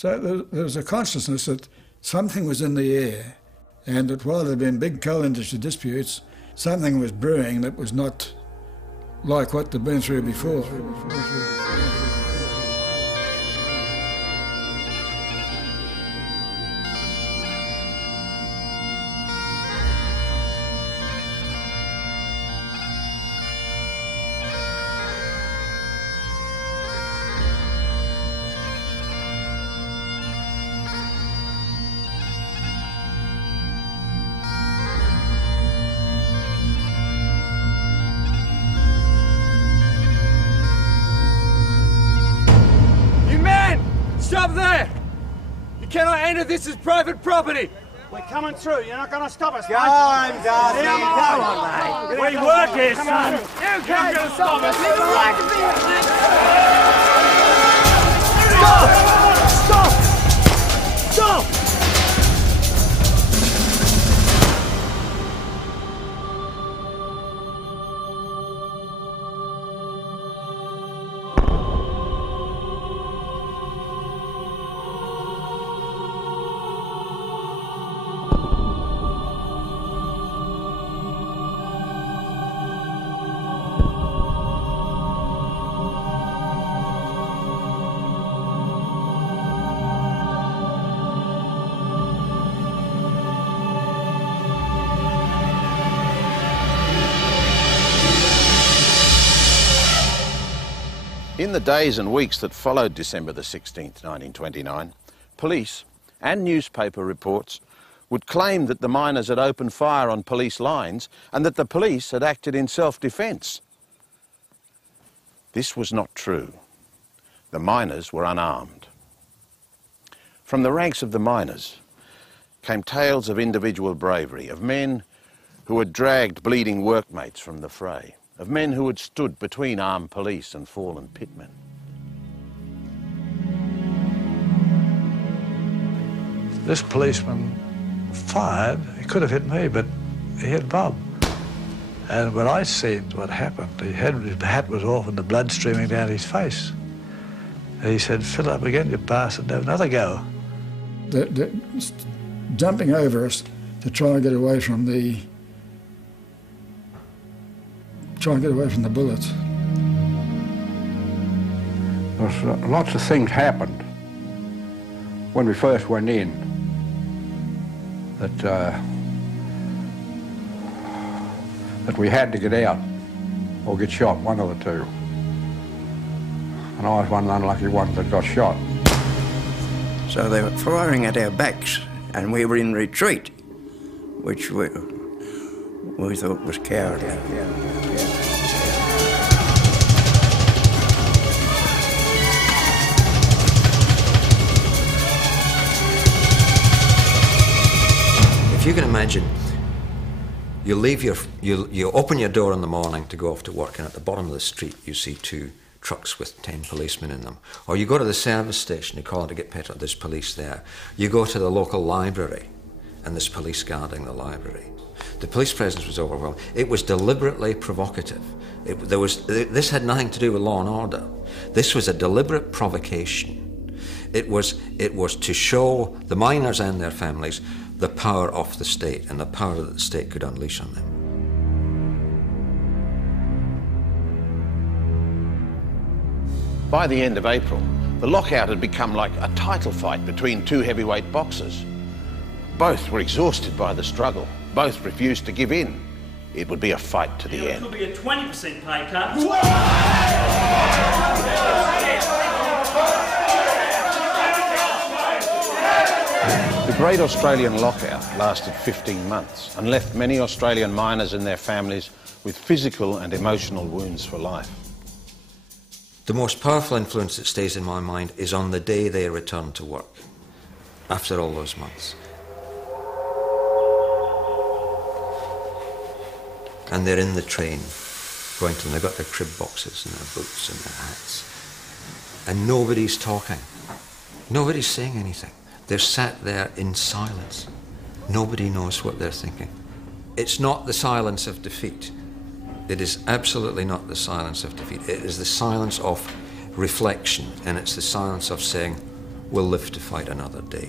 So there was a consciousness that something was in the air, and that while there had been big coal industry disputes, something was brewing that was not like what they'd been through before. Stop there! You cannot enter this as private property! We're coming through, you're not going to stop us, mate. Come on, Darcy, come on, mate. We work here, Come son. on. You can't going to stop us. Stop! Stop! Stop! In the days and weeks that followed December the 16th, 1929, police and newspaper reports would claim that the miners had opened fire on police lines and that the police had acted in self-defence. This was not true. The miners were unarmed. From the ranks of the miners came tales of individual bravery, of men who had dragged bleeding workmates from the fray, of men who had stood between armed police and fallen pitmen. This policeman fired. He could have hit me, but he hit Bob. And when I seen what happened, his hat was off and the blood streaming down his face. And he said, "Fill up again, you bastard, have another go." They're jumping over us to try and get away from the bullets. Lots of things happened when we first went in that we had to get out or get shot, one of the two. And I was one of the unlucky ones that got shot. So they were firing at our backs and we were in retreat, which we thought was cowardly. If you can imagine, you open your door in the morning to go off to work, and at the bottom of the street you see two trucks with 10 policemen in them. Or you go to the service station, you call to get petrol, there's police there. You go to the local library, and there's police guarding the library. The police presence was overwhelming. It was deliberately provocative. This had nothing to do with law and order. This was a deliberate provocation. It was to show the miners and their families the power of the state and the power that the state could unleash on them. By the end of April, the lockout had become like a title fight between two heavyweight boxers. Both were exhausted by the struggle. Both refused to give in. It would be a fight to the end. It could be a 20% pay cut. The Great Australian Lockout lasted 15 months and left many Australian miners and their families with physical and emotional wounds for life. The most powerful influence that stays in my mind is on the day they return to work, after all those months. And they're in the train, going to them. They've got their crib boxes and their boots and their hats. And nobody's talking. Nobody's saying anything. They're sat there in silence. Nobody knows what they're thinking. It's not the silence of defeat. It is absolutely not the silence of defeat. It is the silence of reflection, and it's the silence of saying, will live to fight another day.